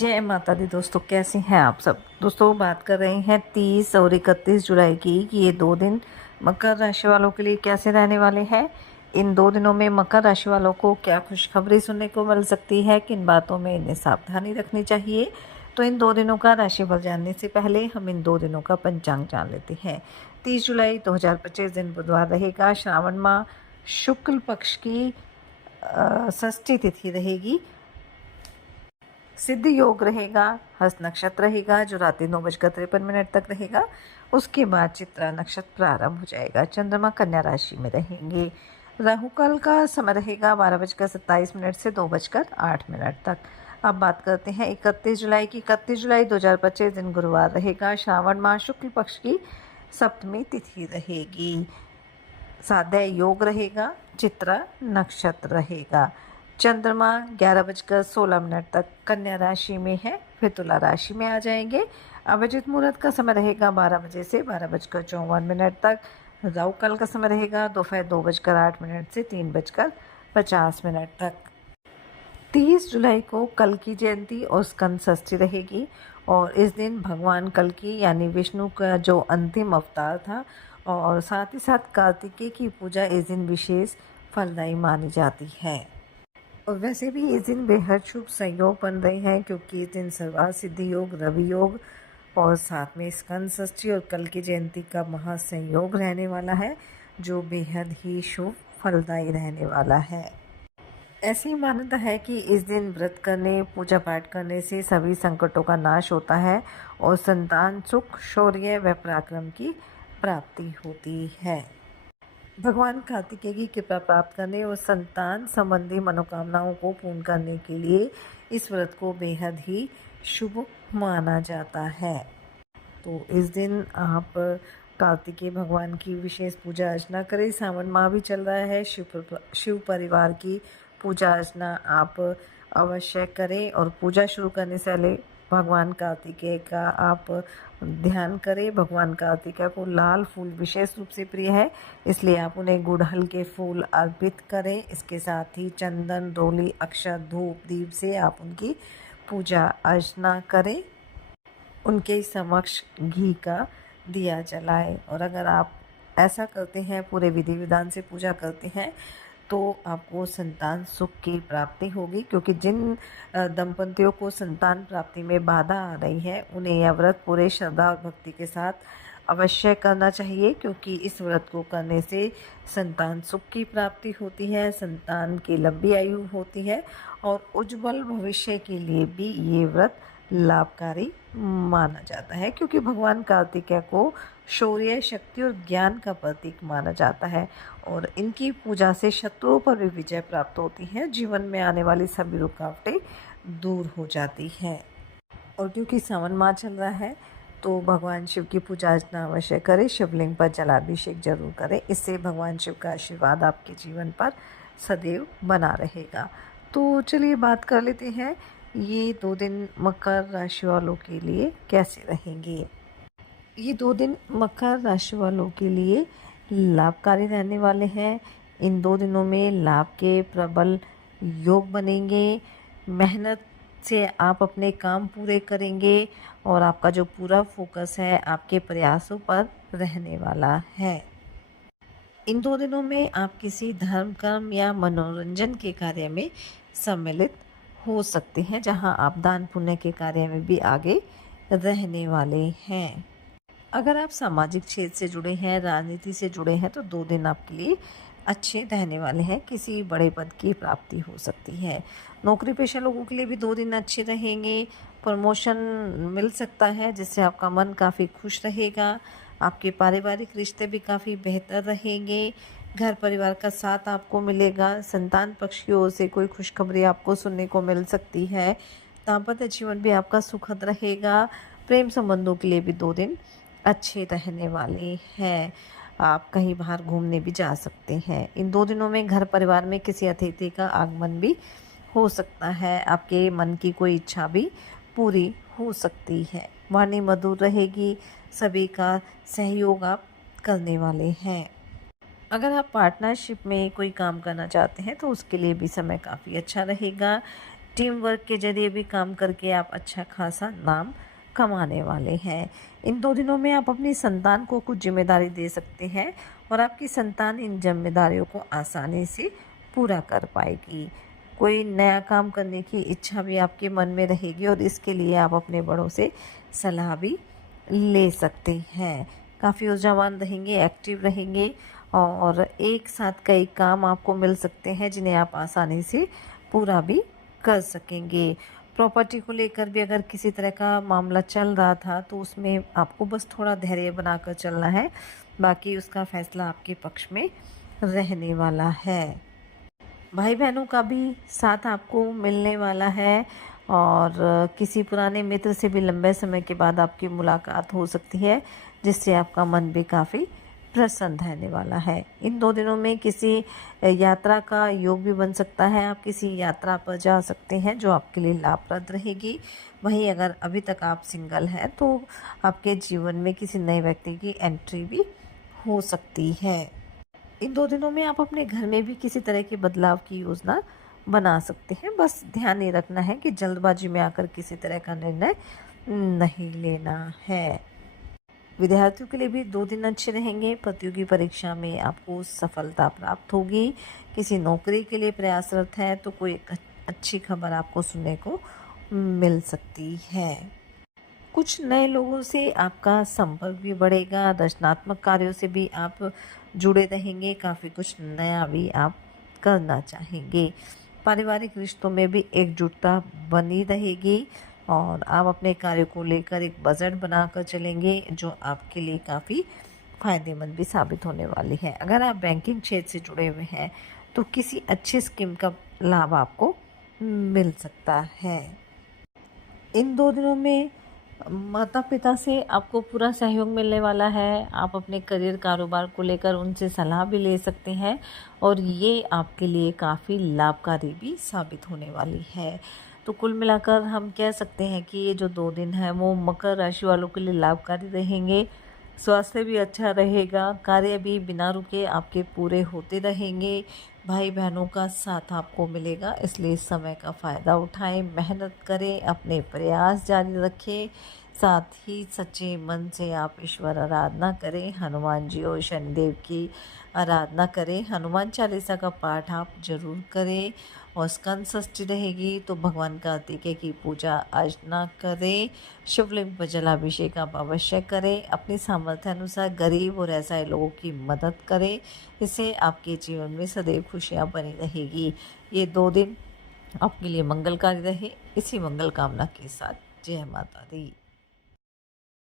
जय माता दी दोस्तों, कैसे हैं आप सब। दोस्तों बात कर रहे हैं 30 और 31 जुलाई की कि ये 2 दिन मकर राशि वालों के लिए कैसे रहने वाले हैं। इन 2 दिनों में मकर राशि वालों को क्या खुशखबरी सुनने को मिल सकती है, किन बातों में इन्हें सावधानी रखनी चाहिए। तो इन 2 दिनों का राशिफल जानने से पहले हम इन 2 दिनों का पंचांग जान लेते हैं। 30 जुलाई 2025 दिन बुधवार रहेगा। श्रावण माह शुक्ल पक्ष की षष्ठी तिथि रहेगी। सिद्ध योग रहेगा। हस्त नक्षत्र रहेगा जो रात्रि 9:53 तक रहेगा। उसके बाद चित्रा नक्षत्र प्रारंभ हो जाएगा। चंद्रमा कन्या राशि में रहेंगे। राहु काल का समय रहेगा 12:27 से 2:08 तक। अब बात करते हैं 31 जुलाई की। 31 जुलाई 2025 दिन गुरुवार रहेगा। श्रावण माह शुक्ल पक्ष की सप्तमी तिथि रहेगी। साध्य योग रहेगा। चित्रा नक्षत्र रहेगा। चंद्रमा 11:16 तक कन्या राशि में है, फिर तुला राशि में आ जाएंगे। अभिजित मुहूर्त का समय रहेगा 12 बजे से 12:54 तक। राहु काल का समय रहेगा दोपहर 2:08 से 3:50 तक। 30 जुलाई को कल की जयंती और स्कंद षष्ठी रहेगी और इस दिन भगवान कल की यानी विष्णु का जो अंतिम अवतार था और साथ ही साथ कार्तिकेय की पूजा इस दिन विशेष फलदायी मानी जाती है। और वैसे भी इस दिन बेहद शुभ संयोग बन रहे हैं क्योंकि इस दिन सर्वार्थ सिद्धि योग, रवि योग और साथ में स्कंद षष्ठी और कल की जयंती का महासंयोग रहने वाला है जो बेहद ही शुभ फलदायी रहने वाला है। ऐसी मान्यता है कि इस दिन व्रत करने, पूजा पाठ करने से सभी संकटों का नाश होता है और संतान सुख, शौर्य व पराक्रम की प्राप्ति होती है। भगवान कार्तिकेय की कृपा प्राप्त करने और संतान संबंधी मनोकामनाओं को पूर्ण करने के लिए इस व्रत को बेहद ही शुभ माना जाता है। तो इस दिन आप कार्तिकेय भगवान की विशेष पूजा अर्चना करें। सावन माह भी चल रहा है। शिव परिवार की पूजा अर्चना आप अवश्य करें और पूजा शुरू करने से पहले भगवान कार्तिकेय का आप ध्यान करें। भगवान कार्तिकेय को लाल फूल विशेष रूप से प्रिय है, इसलिए आप उन्हें गुड़हल के फूल अर्पित करें। इसके साथ ही चंदन, रोली, अक्षत, धूप, दीप से आप उनकी पूजा अर्चना करें। उनके समक्ष घी का दिया जलाएं और अगर आप ऐसा करते हैं, पूरे विधि विधान से पूजा करते हैं, तो आपको संतान सुख की प्राप्ति होगी। क्योंकि जिन दंपतियों को संतान प्राप्ति में बाधा आ रही है उन्हें यह व्रत पूरे श्रद्धा और भक्ति के साथ अवश्य करना चाहिए क्योंकि इस व्रत को करने से संतान सुख की प्राप्ति होती है, संतान की लंबी आयु होती है और उज्जवल भविष्य के लिए भी ये व्रत लाभकारी माना जाता है क्योंकि भगवान कार्तिकेय को शौर्य, शक्ति और ज्ञान का प्रतीक माना जाता है और इनकी पूजा से शत्रुओं पर भी विजय प्राप्त होती है। जीवन में आने वाली सभी रुकावटें दूर हो जाती हैं। और क्योंकि सावन माह चल रहा है तो भगवान शिव की पूजा अर्चना अवश्य करें। शिवलिंग पर जलाभिषेक जरूर करें, इससे भगवान शिव का आशीर्वाद आपके जीवन पर सदैव बना रहेगा। तो चलिए बात कर लेते हैं ये 2 दिन मकर राशि वालों के लिए कैसे रहेंगे। ये 2 दिन मकर राशि वालों के लिए लाभकारी रहने वाले हैं। इन 2 दिनों में लाभ के प्रबल योग बनेंगे। मेहनत से आप अपने काम पूरे करेंगे और आपका जो पूरा फोकस है आपके प्रयासों पर रहने वाला है। इन 2 दिनों में आप किसी धर्म, कर्म या मनोरंजन के कार्य में सम्मिलित हो सकते हैं जहां आप दान पुण्य के कार्य में भी आगे रहने वाले हैं। अगर आप सामाजिक क्षेत्र से जुड़े हैं, राजनीति से जुड़े हैं तो 2 दिन आपके लिए अच्छे रहने वाले हैं। किसी बड़े पद की प्राप्ति हो सकती है। नौकरी पेशा लोगों के लिए भी 2 दिन अच्छे रहेंगे। प्रमोशन मिल सकता है जिससे आपका मन काफ़ी खुश रहेगा। आपके पारिवारिक रिश्ते भी काफ़ी बेहतर रहेंगे। घर परिवार का साथ आपको मिलेगा। संतान पक्ष की ओर से कोई खुशखबरी आपको सुनने को मिल सकती है। दाम्पत्य जीवन भी आपका सुखद रहेगा। प्रेम संबंधों के लिए भी 2 दिन अच्छे रहने वाले हैं। आप कहीं बाहर घूमने भी जा सकते हैं। इन 2 दिनों में घर परिवार में किसी अतिथि का आगमन भी हो सकता है। आपके मन की कोई इच्छा भी पूरी हो सकती है। वाणी मधुर रहेगी। सभी का सहयोग आप करने वाले हैं। अगर आप पार्टनरशिप में कोई काम करना चाहते हैं तो उसके लिए भी समय काफ़ी अच्छा रहेगा। टीम वर्क के जरिए भी काम करके आप अच्छा खासा नाम कमाने वाले हैं। इन 2 दिनों में आप अपनी संतान को कुछ जिम्मेदारी दे सकते हैं और आपकी संतान इन जिम्मेदारियों को आसानी से पूरा कर पाएगी। कोई नया काम करने की इच्छा भी आपके मन में रहेगी और इसके लिए आप अपने बड़ों से सलाह भी ले सकते हैं। काफ़ी ऊर्जावान रहेंगे, एक्टिव रहेंगे और एक साथ कई काम आपको मिल सकते हैं जिन्हें आप आसानी से पूरा भी कर सकेंगे। प्रॉपर्टी को लेकर भी अगर किसी तरह का मामला चल रहा था तो उसमें आपको बस थोड़ा धैर्य बनाकर चलना है, बाकी उसका फैसला आपके पक्ष में रहने वाला है। भाई बहनों का भी साथ आपको मिलने वाला है और किसी पुराने मित्र से भी लंबे समय के बाद आपकी मुलाकात हो सकती है, जिससे आपका मन भी काफ़ी प्रसन्न रहने वाला है। इन 2 दिनों में किसी यात्रा का योग भी बन सकता है। आप किसी यात्रा पर जा सकते हैं जो आपके लिए लाभप्रद रहेगी। वहीं अगर अभी तक आप सिंगल हैं तो आपके जीवन में किसी नए व्यक्ति की एंट्री भी हो सकती है। इन 2 दिनों में आप अपने घर में भी किसी तरह के बदलाव की योजना बना सकते हैं। बस ध्यान ये रखना है कि जल्दबाजी में आकर किसी तरह का निर्णय नहीं लेना है। विद्यार्थियों के लिए भी 2 दिन अच्छे रहेंगे। प्रतियोगी परीक्षा में आपको सफलता प्राप्त होगी। किसी नौकरी के लिए प्रयासरत है तो कोई अच्छी खबर आपको सुनने को मिल सकती है। कुछ नए लोगों से आपका संपर्क भी बढ़ेगा। रचनात्मक कार्यों से भी आप जुड़े रहेंगे। काफ़ी कुछ नया भी आप करना चाहेंगे। पारिवारिक रिश्तों में भी एकजुटता बनी रहेगी और आप अपने कार्य को लेकर एक बजट बनाकर चलेंगे जो आपके लिए काफ़ी फायदेमंद भी साबित होने वाली है। अगर आप बैंकिंग क्षेत्र से जुड़े हुए हैं तो किसी अच्छी स्कीम का लाभ आपको मिल सकता है। इन 2 दिनों में माता पिता से आपको पूरा सहयोग मिलने वाला है। आप अपने करियर कारोबार को लेकर उनसे सलाह भी ले सकते हैं और ये आपके लिए काफ़ी लाभकारी भी साबित होने वाली है। तो कुल मिलाकर हम कह सकते हैं कि ये जो 2 दिन हैं वो मकर राशि वालों के लिए लाभकारी रहेंगे। स्वास्थ्य भी अच्छा रहेगा, कार्य भी बिना रुके आपके पूरे होते रहेंगे। भाई बहनों का साथ आपको मिलेगा, इसलिए इस समय का फ़ायदा उठाएं, मेहनत करें, अपने प्रयास जारी रखें। साथ ही सच्चे मन से आप ईश्वर आराधना करें, हनुमान जी और शनिदेव की आराधना करें। हनुमान चालीसा का पाठ आप जरूर करें और स्कंद षष्ठी रहेगी तो भगवान कार्तिकेय की पूजा अर्चना करें। शिवलिंग पर जलाभिषेक आप अवश्य करें। अपनी सामर्थ्य अनुसार गरीब और असहाय लोगों की मदद करें। इससे आपके जीवन में सदैव खुशियाँ बनी रहेगी। ये 2 दिन आपके लिए मंगलकारी रहे। इसी मंगल कामना के साथ जय माता दी।